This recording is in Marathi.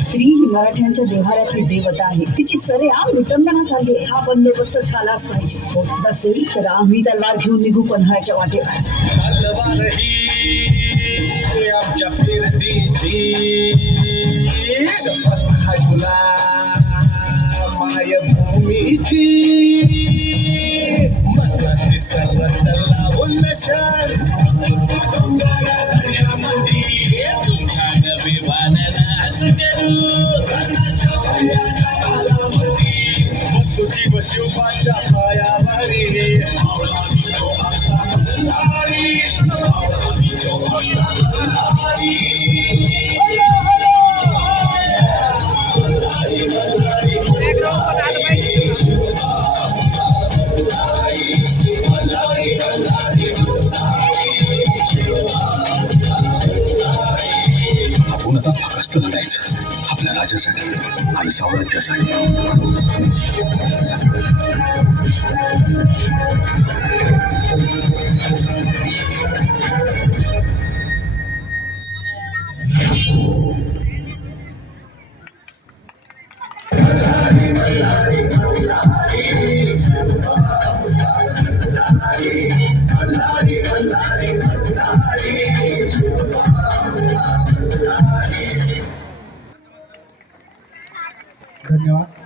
स्त्री ही मराठ्यांच्या देव्हाऱ्यातली देवता आहे. तिची सरेआम विटंबना झाली. हा बंदोबस्त झालाच पाहिजे. होत नसेल तर आम्ही तलवार घेऊन निघू पन्हाळ्याच्या वाटेवर. आमच्या फिरतीची शपथ आहे तुला मायभूमीची मनाची सर्वत लावून नशाल दर्यामध्ये खाण विमानाच तुझी व शिवबाच्या पायावरी आपण आता फक्त लढायचं आपल्या राजासाठी आणि साम्राज्यासाठी. धन्यवाद.